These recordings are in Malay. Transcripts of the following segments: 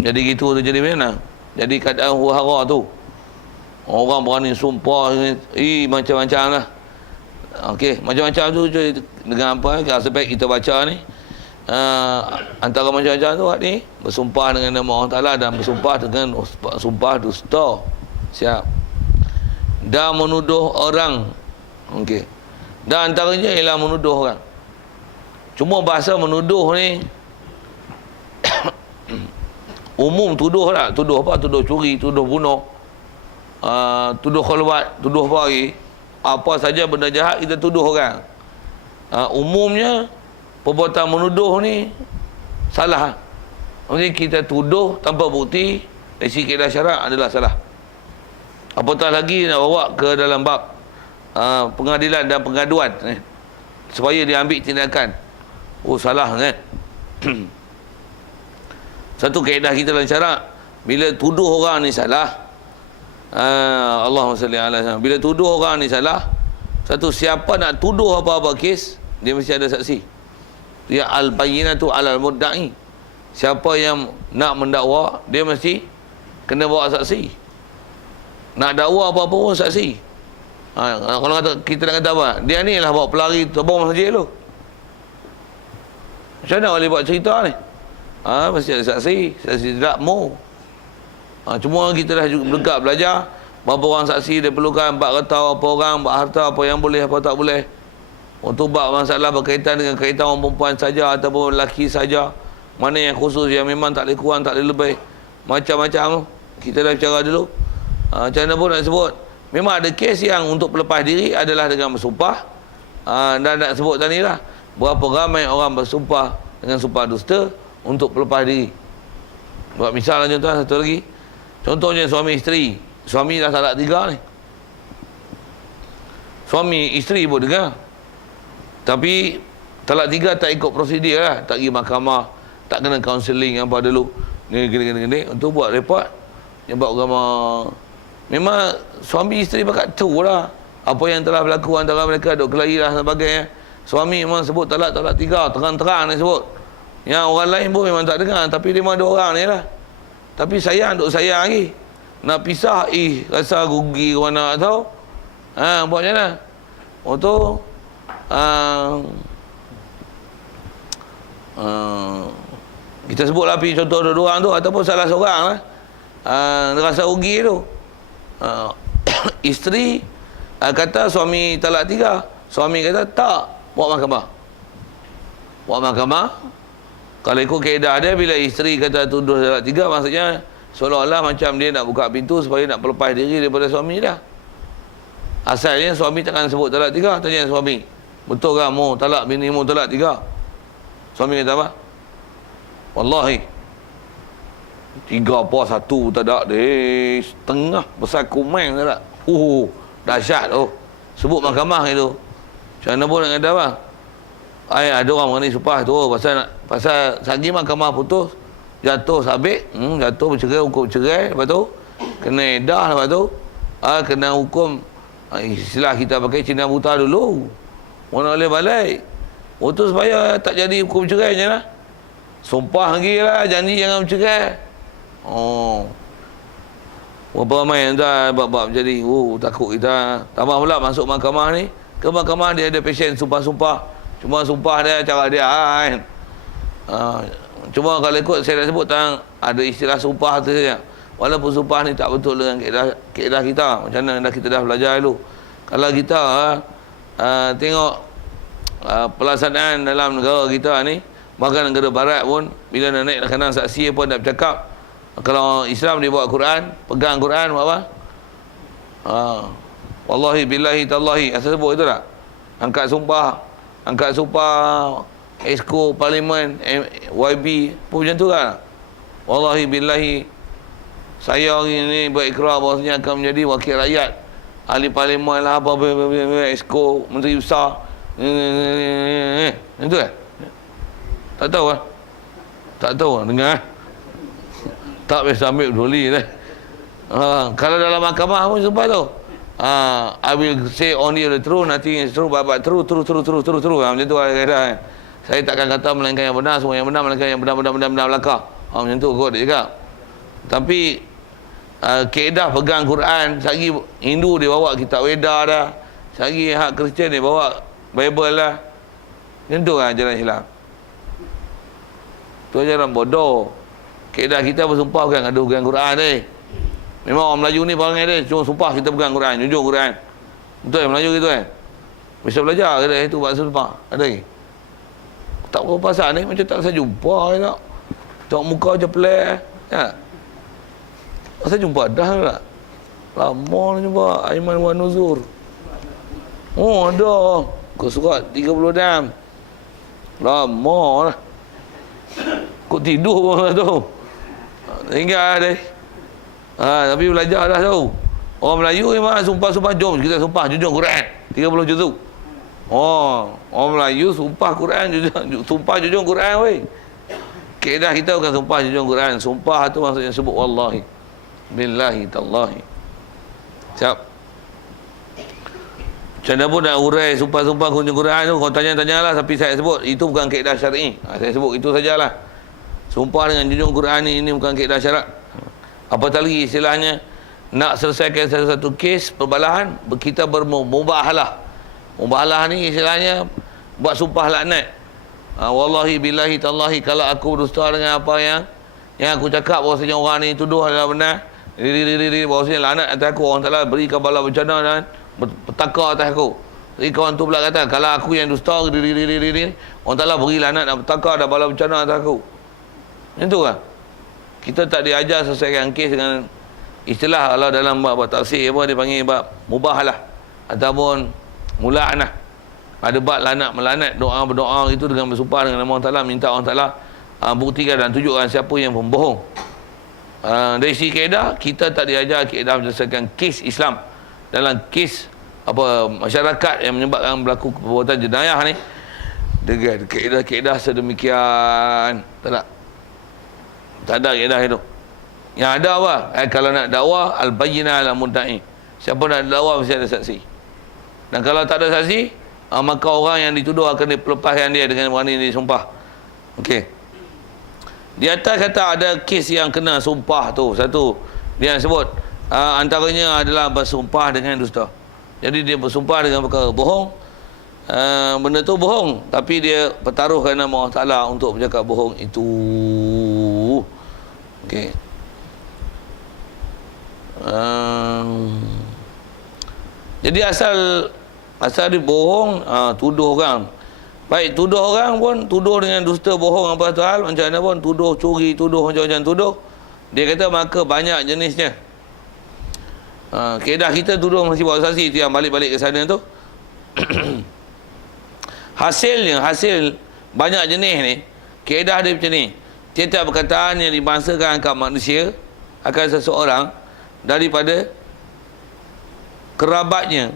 Jadi gitu tu jadi mana? Jadi keadaan huru-hara tu. Orang berani sumpah macam-macam lah. Okey, macam-macam tu dengan apa? Aspek kita baca ni. Antara macam-macam tu ni bersumpah dengan nama Allah Ta'ala dan bersumpah dengan sumpah dusta. Siap. Dan menuduh orang. Okey. Dan antaranya ialah menuduh orang. Cuma bahasa menuduh ni umum tuduh lah. Tuduh apa? Tuduh curi, tuduh bunuh, tuduh khalwat, tuduh apa lagi. Apa saja benda jahat kita tuduh orang. Umumnya perbuatan menuduh ni salah. Maksudnya kita tuduh tanpa bukti dari segi kaedah syarak adalah salah. Apatah lagi nak bawa ke dalam bab pengadilan dan pengaduan supaya dia ambil tindakan. Oh salah kan. Satu kaedah kita dalam syarak, bila tuduh orang ni salah, Allahumma salli ala sallam, bila tuduh orang ni salah, satu siapa nak tuduh apa-apa kes, dia mesti ada saksi. Ya al-bayyinatu 'alal mudda'i. Siapa yang nak mendakwa, dia mesti kena bawa saksi. Nak dakwa apa-apa pun saksi. Kalau kata, kita nak kata apa? Dia ni lah bawa pelari terbang masjid tu. Macam mana boleh buat cerita ni? Mesti ada saksi. Saksi tidak mau. Cuma kita dah juga belajar berapa orang saksi dia perlukan, bab kata apa orang, bab harta apa yang boleh, apa tak boleh. Untuk bab masalah berkaitan dengan kaitan orang perempuan saja ataupun lelaki saja. Mana yang khusus yang memang tak boleh kurang, tak boleh lebih. Macam-macam kita dah bicara dulu. Macam mana pun nak sebut, memang ada kes yang untuk pelepas diri adalah dengan bersumpah. Dan nak sebut tadi lah, berapa ramai orang bersumpah dengan sumpah dusta untuk pelepas diri. Buat misalnya contoh satu lagi. Contohnya suami isteri. Suami dah talak 3 ni. Suami isteri pun dengar. Tapi talak 3 tak ikut prosedur lah. Tak pergi mahkamah, tak kena kaunseling apa dulu. Gini. Untuk buat report yang buat agama. Memang suami isteri bakat tahu lah apa yang telah berlaku antara mereka, duk kelahi lah sebagainya. Suami memang sebut talak 3, terang-terang dia sebut. Yang orang lain pun memang tak dengar, tapi dia memang 2 orang ni lah. Tapi sayang, duk sayang lagi. Nak pisah, rasa rugi ke mana tak tahu. Buat macam mana? Tu kita sebutlah pergi contoh 2 orang tu, ataupun salah seorang lah. Rasa rugi tu. Isteri kata suami talak 3. Suami kata tak, bawa mahkamah. Kalau ikut kaedah dia, bila isteri kata tuduh talak 3, maksudnya seolah-olah macam dia nak buka pintu supaya nak berlepas diri daripada suami dah. Asalnya suami takkan sebut talak 3. Tanya suami, betul ke mu talak bini mu talak 3? Suami kata apa? Wallahi 3 apa 1 tak ada deh, setengah besar kumang tak ada. Dahsyat tu. Sebut mahkamah itu. Macam mana pun nak kata apa? Ada orang berani sumpah tu pasal sagi mahkamah putus, jatuh sabit, jatuh bercerai, hukum cerai, lepas tu kena edah, lepas tu kena hukum, istilah kita pakai Cina buta dulu. Mana boleh balik. Untuk supaya tak jadi hukum cerai je lah. Sumpah lagi lah, janji jangan bercerai. Berapa ramai yang dah bab-bab jadi takut kita. Tambah pula masuk mahkamah ni, ke mahkamah dia ada pasien sumpah-sumpah. Cuma sumpah dia cara dia kan. Cuma kalau ikut saya dah sebut tentang ada istilah sumpah tu saja. Walaupun sumpah ni tak betul dengan kaedah kita. Macam mana kita dah belajar dulu. Kalau kita tengok pelaksanaan dalam negara kita ni, bahkan negara barat pun, bila nak naik kanan saksi pun nak bercakap. Kalau Islam dia buat Quran, pegang Quran buat apa? Wallahi billahi tallahi, asal sebut itu tak? Angkat sumpah Esko Parlimen YB pun macam tu kan. Wallahi billahi saya hari ni berikrar bahawasanya akan menjadi wakil rakyat, ahli parlimen lah, apa Esko, menteri besar. Itu kan? Tak tahu kan? Tak tahu kan? Dengar tak biasa ambil peduli dah. Kalau dalam mahkamah pun sumpah tu. I will say only the truth, nothing is true, but true. Macam tu kaedah. Saya takkan kata melainkan yang benar, semua yang benar melainkan yang benar belaka. Macam tu kot dia cakap. Tapi kaedah pegang Quran, sehari Hindu dia bawa kitab Weda dah, sehari hak Kristian dia bawa Bible lah. Tentu kan ajaran Islam. Tu ajaran bodoh. Kaedah kita bersumpah bukan ada pegang Quran ni. Memang orang Melayu ni perangai dia, cuma sumpah kita pegang Quran, junjung Quran. Betul Melayu gitu kan? Bisa belajar ke itu bahasa sumpah. Ada lagi? Tak berapa pasal ni, macam tak saya jumpa je tak. Tengok muka je pelik. Ya. Saya jumpa dah tak? Lama ni jumpa Aiman Wan Nuzur. Oh ada. Kau surat 30 jam. Lama lah. Kau tidur pun tu. Tinggal deh. Tapi belajar dah tahu. Orang Melayu memang sumpah-sumpah, jom kita sumpah junjung Quran 30 juzuk. Oh, orang Melayu sumpah Quran, sumpah junjung Quran weh. Kaedah kita bukan sumpah junjung Quran. Sumpah tu maksudnya sebut wallahi. Billahi tallahi. Siap. Macam mana pun nak urai sumpah-sumpah junjung Quran tu, kau tanya-tanyalah, tapi saya sebut itu bukan kaedah syar'i. Saya sebut itu sajalah. Sumpah dengan junjung Quran ini bukan kaedah syarak. Apatah lagi istilahnya nak selesaikan satu kes perbalahan, kita bermubahalah. Mubahalah ni istilahnya buat sumpah laknat. Wallahi billahi tallahi, kalau aku berdusta dengan apa yang aku cakap, bahawasanya orang ni tuduh adalah benar, bahawasanya laknat atas aku, orang Taala berikan bala bencana dan petaka atas aku. Jadi kawan tu pula kata, kalau aku yang dusta, orang Taala beri laknat dan petaka dan bala bencana atas aku. Macam tu kan? Kita tak diajar selesaikan kes dengan istilah, kalau dalam bab tafsir apa dia panggil bab mubahalah ataupun mula'anah. Ada bab lanat melanat, doa berdoa itu dengan bersumpah dengan nama Allah Taala, minta Allah Taala buktikan dan tunjukkan siapa yang pembohong. Dari segi kaedah, kita tak diajar kaedah menyelesaikan kes Islam dalam kes apa masyarakat yang menyebabkan berlaku perbuatan jenayah ni dengan kaedah-kaedah sedemikian. Tak ada kaedah itu. Yang ada apa? Kalau nak dakwah, al-bayyinah ala mudda'i. Siapa nak dakwah mesti ada saksi. Dan kalau tak ada saksi, maka orang yang dituduh akan dipelepaskan dia dengan berani disumpah. Okey. Di atas kata ada kes yang kena sumpah tu. Satu, dia sebut antaranya adalah bersumpah dengan dusta. Jadi dia bersumpah dengan perkara bohong. Benda tu bohong, tapi dia pertaruhkan nama Allah Taala untuk bercakap bohong itu. Okey. Jadi asal dia bohong, tuduh orang. Baik tuduh orang pun, tuduh dengan dusta, bohong apa tu hal, macam mana pun tuduh curi, tuduh macam-macam tuduh. Dia kata maka banyak jenisnya. Kaedah kita tuduh masih bawa saksi, itu yang balik-balik ke sana tu. Hasil banyak jenis ni, kaedah dia macam ni. Tiap-tiap perkataan yang dibangsakan kat manusia akan seseorang daripada kerabatnya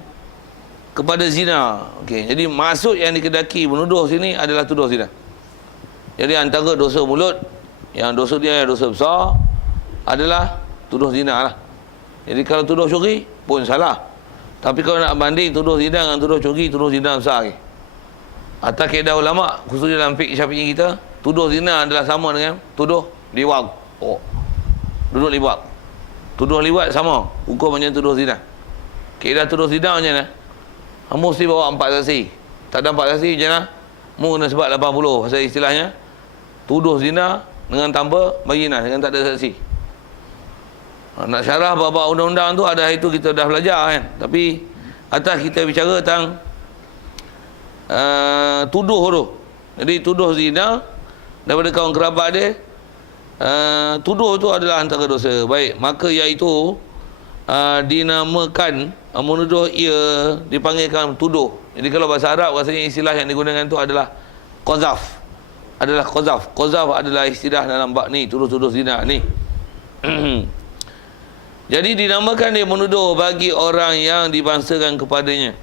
kepada zina. Okey, jadi maksud yang dikedaki menuduh sini adalah tuduh zina. Jadi antara dosa mulut yang dosa dia dosa besar adalah tuduh zina lah. Jadi kalau tuduh curi pun salah. Tapi kalau nak banding tuduh zina dengan tuduh curi, tuduh zina besar lagi. Atas kaedah ulama, khususnya dalam fiqh Syafi'i kita, tuduh zina adalah sama dengan tuduh liwat. Duduk liwat. Tuduh liwat sama, hukum macam tuduh zina. Kaedah tuduh zina macam mana? Mesti bawa 4 saksi. Tak ada 4 saksi macam mana? Mu kena sebab 80. Pasal istilahnya tuduh zina dengan tanpa bayinah, dengan tak ada saksi. Nak syarah bab undang-undang tu ada itu kita dah belajar kan. Tapi atas kita bicara tentang tuduh tu. Jadi tuduh zina daripada kawan kerabat dia, tuduh tu adalah antara dosa. Baik, maka iaitu dinamakan menuduh, ia dipanggilkan tuduh. Jadi kalau bahasa Arab rasanya istilah yang digunakan tu adalah qazaf. Qazaf adalah istilah dalam bab ni, tuduh-tuduh zina ni. Jadi dinamakan dia menuduh bagi orang yang dibangsakan kepadanya.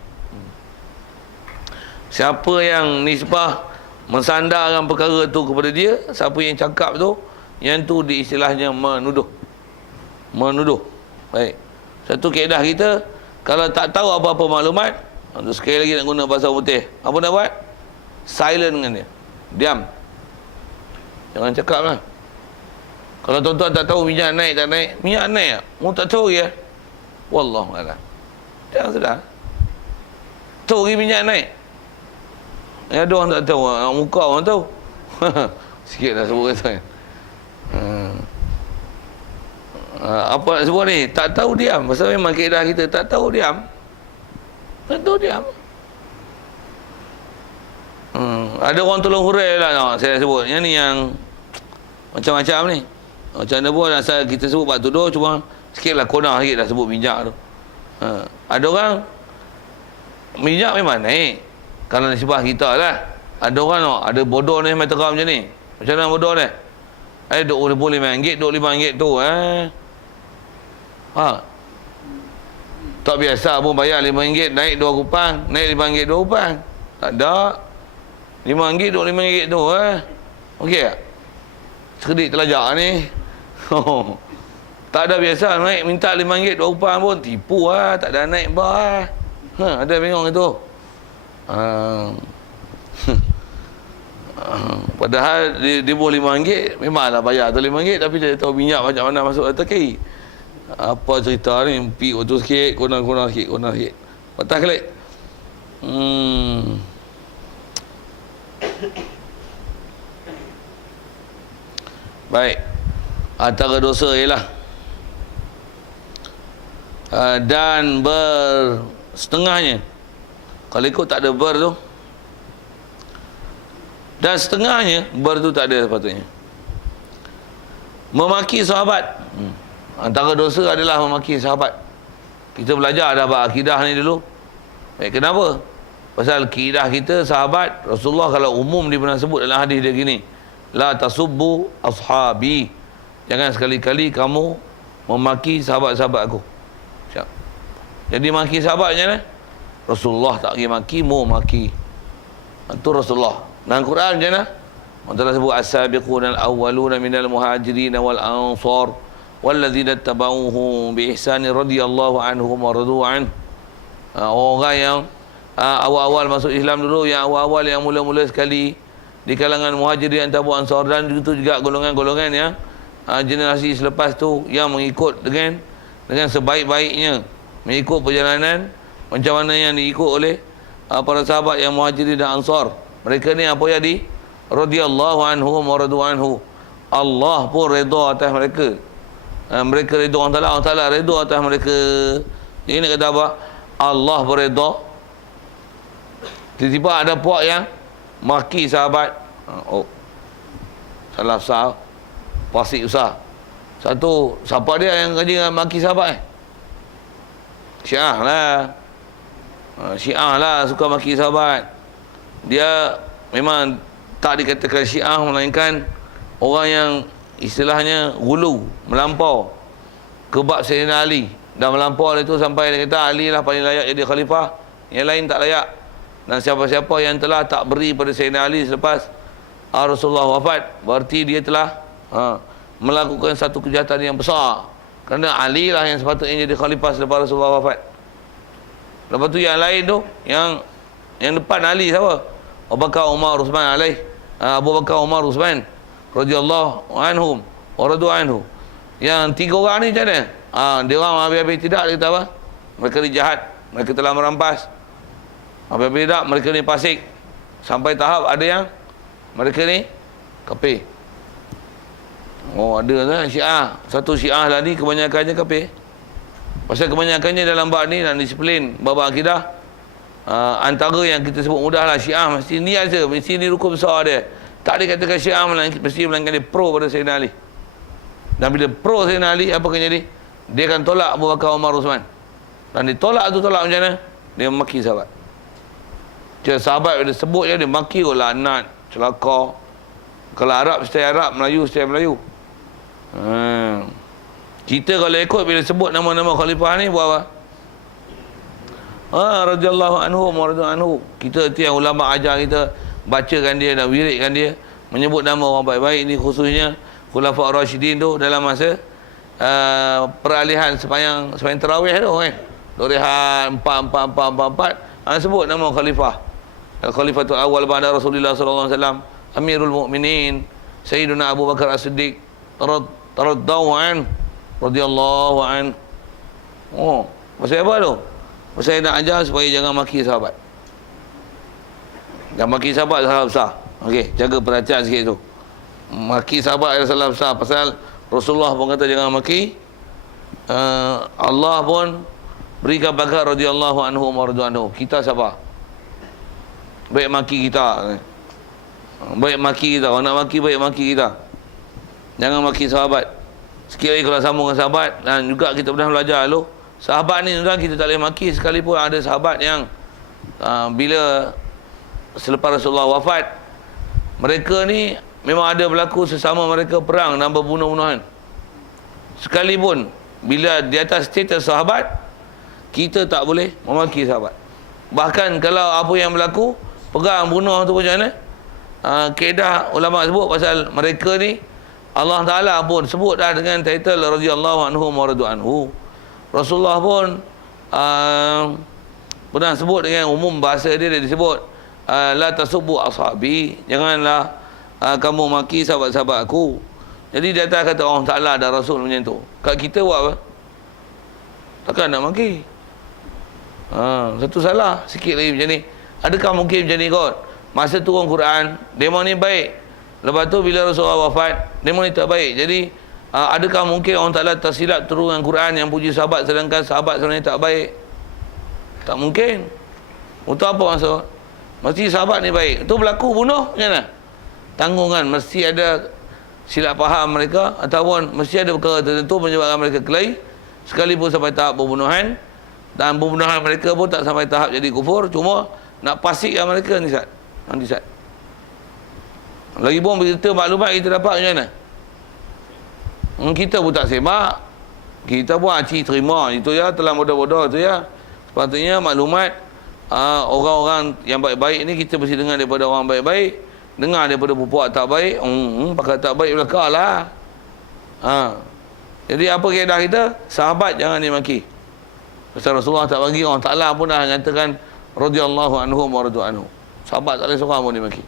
Siapa yang nisbah mensandarkan perkara tu kepada dia, siapa yang cakap tu, yang tu diistilahnya menuduh. Baik. Satu kaedah kita, kalau tak tahu apa-apa maklumat, sekali lagi nak guna bahasa putih, apa nak buat? Silent dengan dia. Diam. Jangan cakap lah. Kalau tuan-tuan tak tahu minyak naik tak naik, minyak naik tak? Mu tak tahu ya? Wallahualam. Jangan sudah. Tahu lagi minyak naik. Ya, ada orang tak tahu, muka orang tahu. Sikit dah sebut kata. Apa nak sebut ni? Tak tahu diam. Pasal memang kaedah kita tak tahu diam. Tak tahu diam. Ada orang tolong hurai lah, saya sebut. Yang ni yang macam-macam ni. Macam mana pun asal kita sebut bab tuduh, cuma sikit lah konah sikit dah sebut minyak tu. Ada orang minyak memang naik kerana nisbah kita lah. Ada orang ada bodoh ni main terang macam ni. Macam mana bodoh ni? Duk RM5, duk RM5 tu tak biasa pun bayar RM5 naik 2 kupang, naik RM5 2 kupang. Tak ada. RM5 duk RM5 tu okey tak? Sekedik telajak ni. Tak ada biasa naik minta RM5 2 kupang pun tipu tak ada naik bah. Ada bingung itu. Padahal dia boleh RM5 memanglah bayar tu RM5 tapi dia tahu minyak macam mana masuk atas kaki. Apa cerita ni? Pi waktu sikit, konang sikit. Patah klik. Baik. Antara dosa ialah dan bersetengahnya. Kalau ikut tak ada ber tu. Dan setengahnya ber tu tak ada sepatutnya. Memaki sahabat. Antara dosa adalah memaki sahabat. Kita belajar dah bab akidah ni dulu. Baik, kenapa? Pasal akidah kita sahabat Rasulullah kalau umum dia pernah sebut dalam hadis dia gini. La tasubbu ashabi. Jangan sekali-kali kamu memaki sahabat-sahabat aku. Siap. Jadi maki sahabat macam mana? Rasulullah tak pergi maki, mu maki. Itu Rasulullah. Dalam Quran macam mana? Allah sebut as-sabiquna al-awwaluna minal muhajirin wal ansar walladzina tabauhum bi ihsan radhiyallahu anhum wa radu an. Orang yang awal-awal masuk Islam dulu, yang awal-awal yang mula-mula sekali di kalangan muhajirin dan tabu ansar, dan itu juga golongan-golongan yang generasi selepas tu yang mengikut dengan sebaik-baiknya, mengikut perjalanan macam mana yang diikut oleh para sahabat yang muhajirin dan ansar. Mereka ni apa jadi? Radhiyallahu anhum wa radu anhu. Allah pun redha atas mereka. Mereka redha Allah Taala redha atas mereka. Jadi nak kata apa? Allah beredha. Tiba-tiba ada puak yang maki sahabat. Salah sah. Pasti usah. Satu, siapa dia yang kerja maki sahabat Syiah lah. Syiah lah suka maki sahabat. Dia memang tak dikatakan Syiah, melainkan orang yang istilahnya gulu, melampau ke bab Sayyidina Ali. Dan melampau itu sampai dia kata Ali lah paling layak jadi khalifah, yang lain tak layak. Dan siapa-siapa yang telah tak beri pada Sayyidina Ali selepas Rasulullah wafat, berarti dia telah melakukan satu kejahatan yang besar. Kerana Ali lah yang sepatutnya jadi khalifah selepas Rasulullah wafat. Lepas tu yang lain tu, yang depan Ali siapa? Abu Bakar Umar Uthman Abu Bakar Umar Uthman radhiyallahu anhum wa radu anhu. Yang tiga orang ni macam mana? Dia orang habis-habis tidak, dia kata apa? Mereka ni jahat, mereka telah merampas. Habis-habis tidak, mereka ni fasik. Sampai tahap ada yang mereka ni kafir. Ada kan Syiah. Satu Syiah lah ni kebanyakannya kafir. Pasal kebanyakannya dalam bab ni dan disiplin bab akidah. Antara yang kita sebut mudah lah Syiah mesti ni aja, mesti ni rukun besar dia. Tak dikatakan Syiah mesti melainkan dia pro pada Sayyidina Ali. Dan bila pro Sayyidina Ali, apa akan jadi? Dia akan tolak Abu Bakar Umar Uthman. Dan ditolak tu tolak macam mana? Dia maki sahabat. Jadi sahabat bila sebut dia maki, laknat, celaka. Kalau Arab stay Arab, Melayu stay Melayu. Kita kalau ikut bila sebut nama-nama khalifah ni buat apa? Radhiyallahu anhu wa radu anhu. Kita tu yang ulama ajar kita bacakan dia dan wiridkan dia, menyebut nama orang baik-baik ni, khususnya Khulafa' Rasyidin tu dalam masa peralihan sembahyang tarawih tu kan. Durihan 4 sebut nama khalifah. Al-Khalifatul Awal ba'da Rasulullah sallallahu alaihi wasallam, Amirul Mukminin Sayyiduna Abu Bakar As-Siddiq taraddaw an radhiyallahu an. Oh, pasal apa tu? Pasal nak ajar supaya jangan maki sahabat. Jangan maki sahabat salah besar. Okey, jaga perhatian sikit tu. Maki sahabat adalah salah besar. Pasal Rasulullah pun kata jangan maki. Allah pun berikan bakat radhiyallahu anhu wa radhiyallahu. Kita sabar. Baik maki kita. Baik maki kita. Kalau nak maki, baik maki kita. Jangan maki sahabat. Sikit lagi kalau sambung dengan sahabat, dan juga kita pernah belajar dulu, sahabat ni tuan, kita tak boleh maki. Sekalipun ada sahabat yang bila selepas Rasulullah wafat, mereka ni memang ada berlaku sesama mereka perang dan berbunuh-bunuhan. Sekalipun bila di atas status sahabat, kita tak boleh memaki sahabat. Bahkan kalau apa yang berlaku, perang bunuh tu macam mana, kaedah ulama sebut pasal mereka ni, Allah Ta'ala pun sebut dah dengan title radhiyallahu anhu wa radu anhu. Rasulullah pun pernah sebut dengan umum bahasa dia disebut la tasubbu ashabi, janganlah kamu maki sahabat-sahabat aku. Jadi dia kata Allah Ta'ala dan Rasul macam tu. Kat kita buat apa? Takkan nak maki. Satu salah sikit lagi macam ni. Adakah mungkin macam ni kot? Masa turun Quran, demo ni baik. Lepas tu bila Rasulullah wafat, demo ni tak baik. Jadi adakah mungkin Allah Ta'ala tersilap turunkan Quran yang puji sahabat sedangkan sahabat sebenarnya tak baik? Tak mungkin. Untuk apa maksud? Mesti sahabat ni baik. Itu berlaku bunuh macam mana? Tanggungan. Mesti ada silap faham mereka, ataupun mesti ada perkara tertentu menyebabkan mereka kelahi, sekalipun sampai tahap pembunuhan. Dan pembunuhan mereka pun tak sampai tahap jadi kufur, cuma nak pastikan mereka ni Sat. Nanti Sat. Lagi pun berita maklumat kita dapat macam mana? Kita pun tak semak. Kita pun aci terima. Itu ya, telah bodoh-bodoh tu ya. Sepatutnya maklumat orang-orang yang baik-baik ni kita mesti dengar daripada orang baik-baik. Dengar daripada pupuak tak baik, pakai tak baik belakang lah. Jadi apa kaedah kita? Sahabat jangan dimaki. Pasal Rasulullah tak bagi, orang Ta'ala pun dah nyatakan radhiyallahu anhu wa radu anhu. Sahabat tak ada seorang pun dimaki.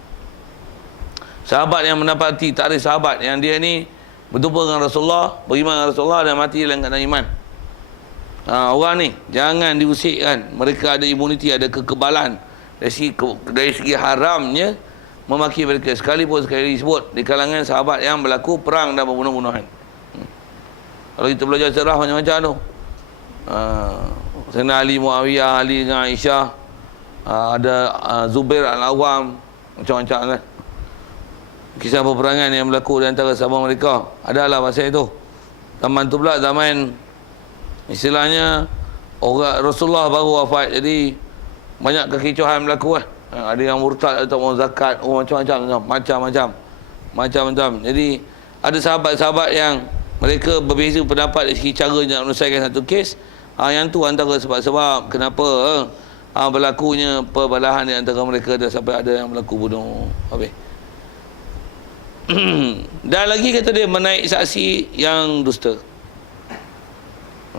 Sahabat yang mendapati, tak ada sahabat yang dia ni berjumpa dengan Rasulullah, beriman dengan Rasulullah dan mati dalam keadaan iman. Orang ni jangan diusikkan. Mereka ada imuniti, ada kekebalan dari segi haramnya memaki mereka, sekalipun sekali disebut di kalangan sahabat yang berlaku perang dan pembunuh-bunuhan. Kalau kita belajar sejarah macam-macam tu, Sayyidina Ali Muawiyah, Ali dengan Aisyah, ada Zubair Al-Awwam, macam-macam lah. Kisah peperangan yang berlaku di antara sahabat mereka, adalah pasal itu. Zaman tu pula zaman istilahnya orang Rasulullah baru wafat, jadi banyak kekicauan berlaku lah. Ada yang murtad atau mau zakat, macam-macam. Jadi ada sahabat-sahabat yang mereka berbeza pendapat dari segi cara nak menyelesaikan satu kes. Yang tu antara sebab-sebab kenapa berlakunya perbalahan di antara mereka dan sampai ada yang berlaku bunuh. Habis. Dan lagi kata dia menaik saksi yang dusta.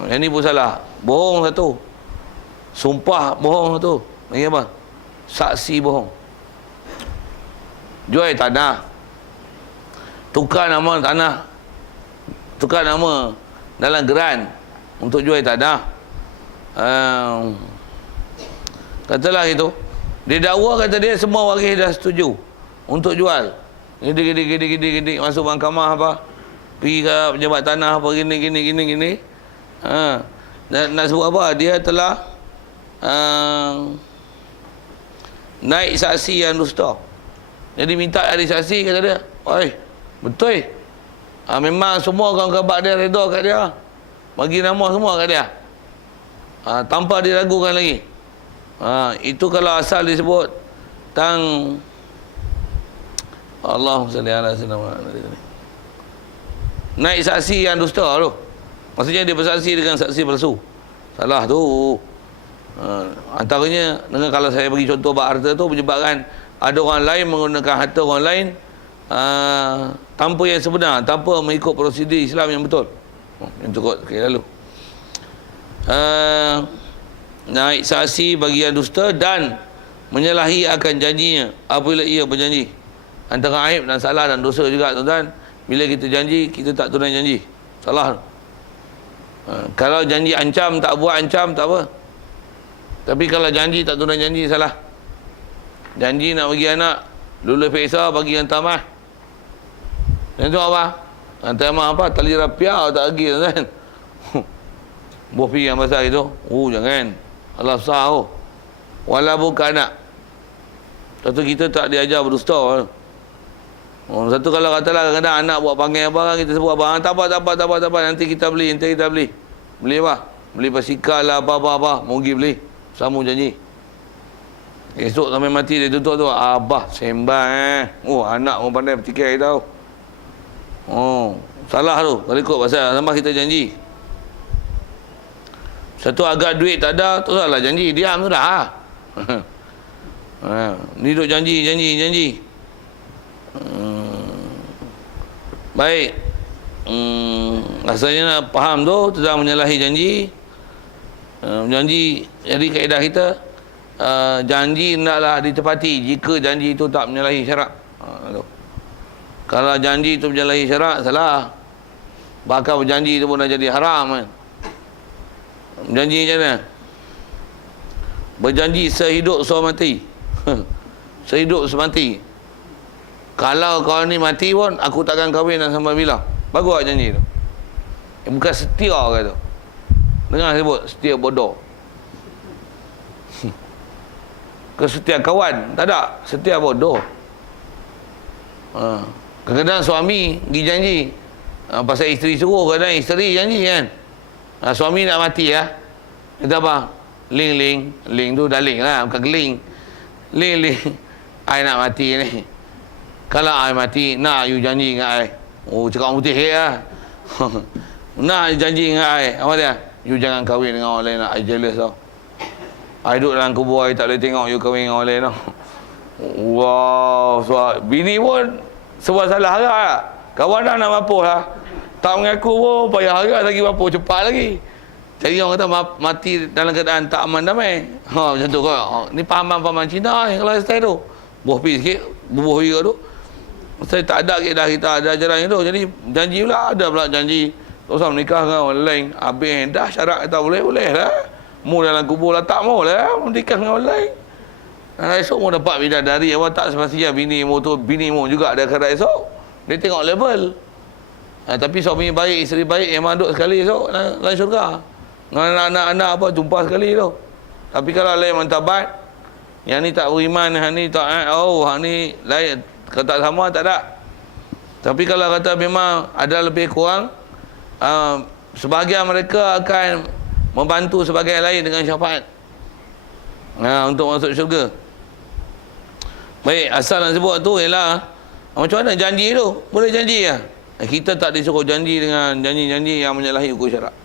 Yang ni pun salah. Bohong satu. Sumpah bohong satu. Lagi apa? Saksi bohong. Jual tanah, tukar nama tanah, tukar nama dalam geran untuk jual tanah. Katalah itu, dia dakwa, kata dia semua waris dah setuju untuk jual. Gini masuk mahkamah apa, pergi ke pejabat tanah apa, gini. Nak sebut apa, dia telah naik saksi yang dusta. Jadi minta ada saksi, kata dia, oi, betul, memang semua orang kerabat dia redha kat dia, bagi nama semua kat dia, tanpa diragukan lagi. Itu kalau asal disebut tang Allahumma salli ala sayyidina Muhammad. Naik saksi yang dusta tu, maksudnya dia bersaksi dengan saksi palsu. Salah tu. Antaranya dengan, kalau saya bagi contoh bab harta tu, menyebabkan ada orang lain menggunakan harta orang lain tanpa yang sebenar, tanpa mengikut prosedur Islam yang betul. Yang cukup sekali lalu. Naik saksi bagi yang dusta dan menyalahi akan janjinya apabila ia berjanji. Antara aib dan salah dan dosa juga tuan-tuan, bila kita janji, kita tak tunai janji. Salah. Kalau janji ancam, tak buat ancam, tak apa. Tapi kalau janji, tak tunai janji, salah. Janji nak bagi anak lulus peksa, bagi hantar mah. Dan tu apa? Hantar mah apa? Tali rapiah tak lagi kan? Buah pergi yang pasal itu. Jangan. Allah sah. Walau bukan anak. Satu kita tak diajar berdusta. Satu kalau katalah kadang-kadang anak buat panggil apa kan, kita sebut apa, tak apa, nanti kita beli. Beli apa? Beli basikal lah, apa, mau pergi beli. Sama janji. Esok sampai mati dia tutup tu, abah sembang anak pun pandai bertikai tau. Salah tu kalau ikut pasal sama kita janji. Satu agak duit tak ada, tu salah janji, diam tu dah. Ni duk janji. Baik. Rasanya nak faham tu tentang menyalahi janji. Janji, jadi kaedah kita, janji hendaklah ditepati jika janji itu tak menyalahi syarak. Kalau janji itu menyalahi syarak, salah. Bahkan berjanji itu pun dah jadi haram kan. Janji macam mana? Berjanji sehidup semati. Sehidup semati. Kalau kau ni mati pun, aku takkan kahwin sampai bila. Bagus tak janji tu? Bukan setia ke tu. Dengar sebut setia bodoh. Ke setia kawan? Tak ada. Setia bodoh. Kadang-kadang suami pergi janji, pasal isteri suruh, kadang isteri janji kan. Suami nak mati lah. Kata apa? Ling tu dah ling lah, bukan keling. Ling I nak mati ni. Kalau I mati, nak you janji dengan I. Cakap putih lah. Nak janji dengan I. Apa dia? You jangan kahwin dengan orang lain lah. I jealous tau. I duduk dalam kubur, I tak boleh tengok you kahwin dengan orang lain tau. Wow. So, bini pun sebab salah harap lah. Kawan dah nak mapuh lah. Tak mengaku pun payah harap lagi mapuh. Cepat lagi. Jadi orang kata mati dalam keadaan tak aman damai. Macam tu kau. Ni pahaman Cina yang kalau style tu. Buah pi sikit. Bubuh juga tu. Saya tak ada keadaan kita ada ajaran itu. Jadi janji pula. Ada pula janji. Tak usah menikah dengan orang lain. Habis dah syarat kata boleh lah. Mu dalam kubur lah. Tak mau lah. Menikah dengan orang lain. Esok mu dapat bidadari. Awak tak semestinya bini mu tu. Bini mu juga ada akhirat esok. Dia tengok level. Tapi suami baik, isteri baik. Memang duduk sekali esok. Lain syurga. Dengan anak-anak apa. Jumpa sekali tu. Tapi kalau lain mantabat. Yang ni tak beriman. Yang ni tak. Yang ni lain. Kata sama tak ada. Tapi kalau kata memang ada lebih kurang. Sebahagian mereka akan membantu sebagian lain dengan syafaat. Untuk masuk syurga. Baik, asal nak sebut tu ialah macam mana janji tu? Boleh janji lah. Kita tak disuruh janji dengan janji-janji yang menyalahi hukum syarak.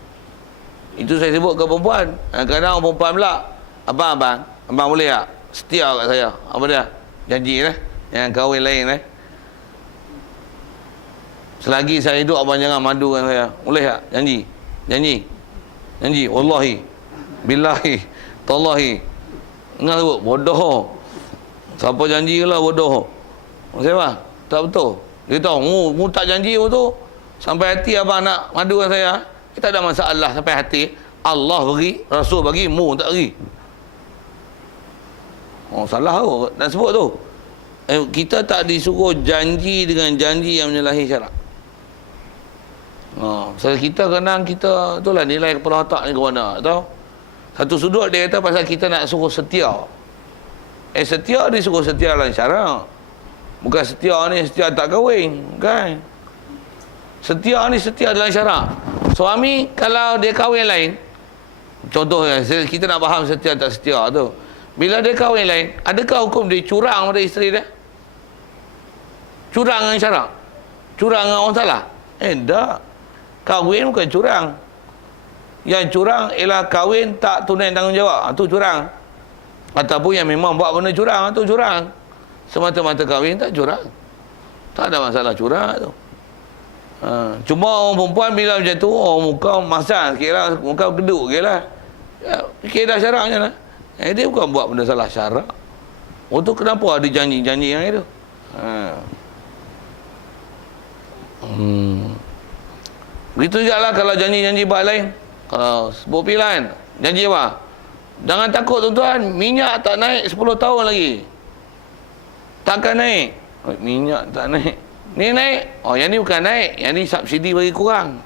Itu saya sebut ke perempuan. Kadang perempuan pula, abang boleh tak? Setia kat saya. Apa dia? Janji lah. Yang kahwin lain lah. Selagi saya hidup, abang jangan madu dengan saya. Boleh tak? Janji. Wallahi. Billahi. Tallahi. Ingat sebut, bodoh. Siapa janji lah bodoh. Siapa? Tak betul. Dia tahu, mu tak janji tu. Sampai hati abang nak madu dengan saya. Kita ada masalah sampai hati. Allah bagi, Rasul bagi, mu tak bagi. Salah tu. Nak sebut tu. Kita tak disuruh janji dengan janji yang menyalahi syarak. Kita kadang kita itulah nilai kepala otak ni ke mana tahu. Satu sudut dia kata pasal kita nak suruh setia. Setia disuruh setia dalam syarak. Bukan setia ni setia tak kahwin, kan? Setia ni setia dalam syarak. Suami kalau dia kahwin lain, contohnya kita nak faham setia tak setia tu. Bila dia kahwin lain, adakah hukum dia curang pada isteri dia? Curang dengan syarak? Curang dengan orang salah? Tak. Kahwin bukan curang. Yang curang ialah kahwin tak tunai tanggungjawab. Itu curang. Ataupun yang memang buat benda curang, itu curang. Semata-mata kahwin tak curang. Tak ada masalah curang tu. Cuma orang perempuan bila macam tu, muka masam sikit lah, muka keduk sikit lah. Fikir dah syaraknya lah. Dia bukan buat benda salah syarak. Tu kenapa ada janji-janji yang itu? Begitu juga lah kalau janji-janji baik lain. Kalau sebut pilihan, janji apa? Jangan takut tuan-tuan, minyak tak naik 10 tahun lagi. Takkan naik. Minyak tak naik. Ni naik. Oh, yang ni bukan naik. Yang ni subsidi bagi kurang.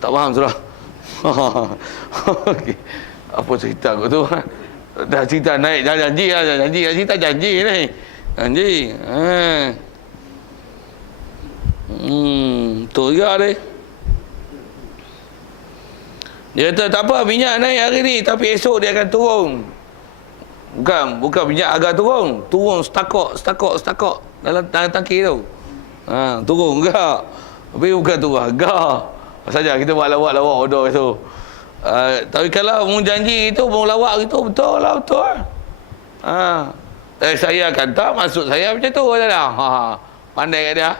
Tak faham surah. Okay. Apa cerita kau tu? Dah cerita naik, dah janji lah. Janji. Cerita janji ni. Janji. Tu juga dia. Dia kata tak apa, minyak naik hari ni, tapi esok dia akan turun. Bukan minyak agak turun. Turun stakok dalam tangki tu. Turun enggak. Tapi bukan turun agak. Saja kita buat lawak order itu. Tapi kalau mu janji itu, mu lawak itu, betul lah, betul. Saya kata maksud saya macam tu dah. Pandai kat dia.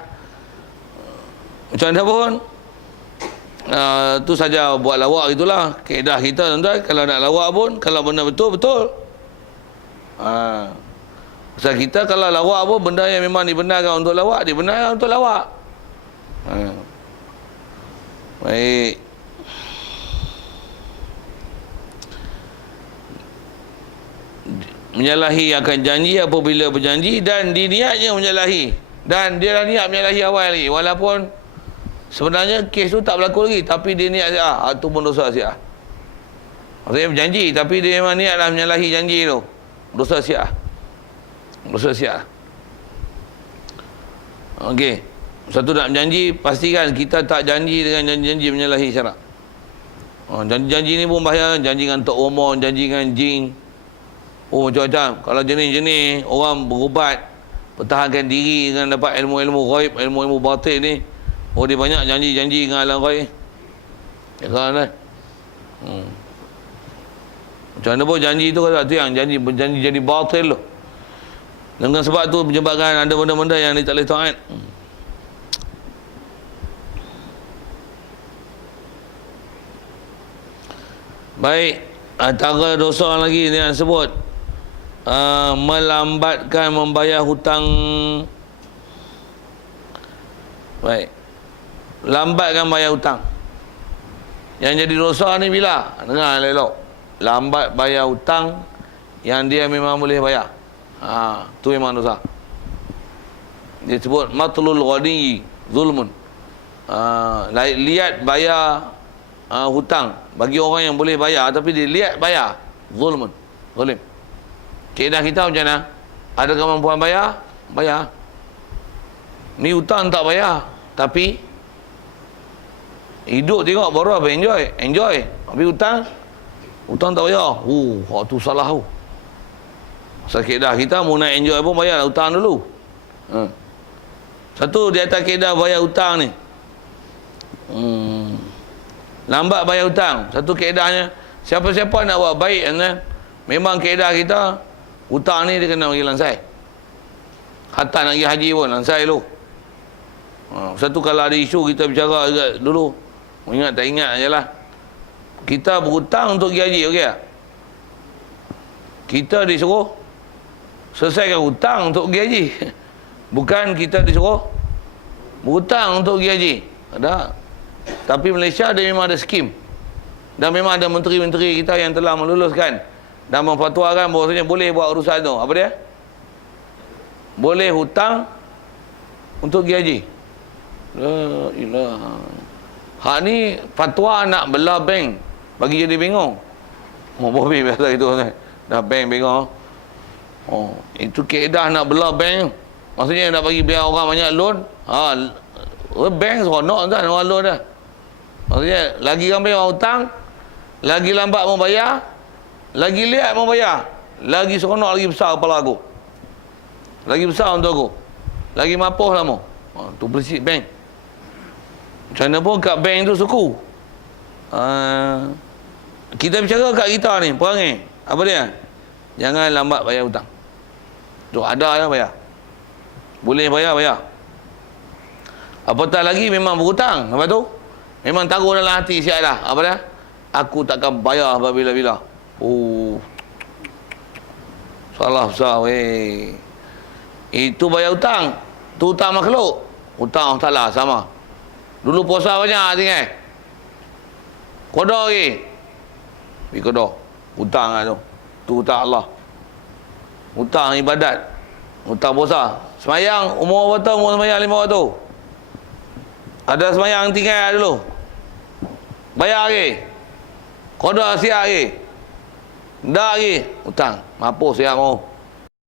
Macam mana pun. Tu saja buat lawak itulah kaedah kita tuan-tuan. Kalau nak lawak pun, kalau benda betul. Pasal kita kalau lawak pun, benda yang memang dibenarkan untuk lawak, dibenarkan untuk lawak. Baik. Menyalahi akan janji apabila berjanji dan diniatnya menyalahi. Dan dia dah niat menyalahi awal lagi. Walaupun sebenarnya kes tu tak berlaku lagi, tapi dia niat tu pun dosa siap. Maksudnya berjanji tapi dia memang niatlah menyalahi janji tu. Dosa siap. Okey. Satu nak berjanji, pastikan kita tak janji dengan janji-janji menyalahi syarak. Janji-janji ni pun bahaya. Janji dengan Tok Omon, janji dengan jin. Macam-macam. Kalau jenis-jenis orang berubat, pertahankan diri dengan dapat ilmu-ilmu ghaib, ilmu-ilmu batin ni. Dia banyak janji-janji dengan alam ghaib. Ya kan? Macam mana pun janji tu kata tu yang janji jadi batil tu. Dengan sebab tu menyebabkan ada benda-benda yang dia tak boleh taat. Baik, antara dosa lagi yang sebut melambatkan membayar hutang. Baik, lambatkan bayar hutang. Yang jadi dosa ni bila? Dengar elok. Lambat bayar hutang yang dia memang boleh bayar. Tu memang dosa. Dia sebut matlul ghani zulmun. Lihat bayar hutang bagi orang yang boleh bayar, tapi dia lihat bayar, zulmun, zalim. Kaedah kita macam mana? Ada kemampuan bayar, bayar. Ni hutang tak bayar, tapi hidup tengok baru apa enjoy. Tapi hutang tak bayar. Hak tu salah tu. Pasal kaedah kita mau nak enjoy pun bayar hutang dulu. Satu di atas kaedah bayar hutang ni. Lambat bayar hutang. Satu kaedahnya, siapa-siapa nak buat baik kan, memang kaedah kita hutang ni dia kena bagi lansai. Hatta nak pergi haji pun lansai dulu. Satu kalau ada isu kita bicara juga dulu. Ingat tak ingat je lah. Kita berhutang untuk pergi haji, okey tak? Kita disuruh selesaikan hutang untuk pergi haji. Bukan kita disuruh berhutang untuk pergi haji. Ada. Tapi Malaysia dia memang ada skim. Dan memang ada menteri-menteri kita yang telah meluluskan dan memfatwakan bahawasanya boleh buat urusan tu. Apa dia? Boleh hutang untuk pergi haji. La ilaha. Hak ni fatwa nak belah bank bagi jadi bingung. Bobi biasa itu kan. Dah bank bingung. Itu kaedah nak belah bank. Maksudnya nak bagi biar orang banyak loan. Bank seronok kan orang loan dah. Maksudnya lagi ramai orang hutang, lagi lambat membayar, lagi lihat membayar, lagi seronok, lagi besar kepala aku. Lagi besar untuk aku. Lagi mapuh lama. Tu prinsip bank. Macam mana pun kat bank tu suku. Kita bicara kat kita ni, perangai. Apa dia? Jangan lambat bayar hutang. Tu ada yang bayar. Boleh bayar. Apatah lagi memang berhutang. Apa tu? Memang taruh dalam hati siap dah. Apa dah? Aku takkan bayar bila-bila. Salah besar weh. Itu bayar hutang. Tu hutang makhluk. Hutang Allah Ta'ala sama. Dulu puasa banyak tinggal. Qada lagi. Pergi qada. Hutang lah tu. Tu hutang Allah. Hutang ibadat. Hutang puasa. Semayang, umur berapa tahun umur semayang 5 waktu? Ada semayang tinggal dulu. Bayar lagi. Qada siap lagi. Dah lagi. Hutang. Mampus saya mau.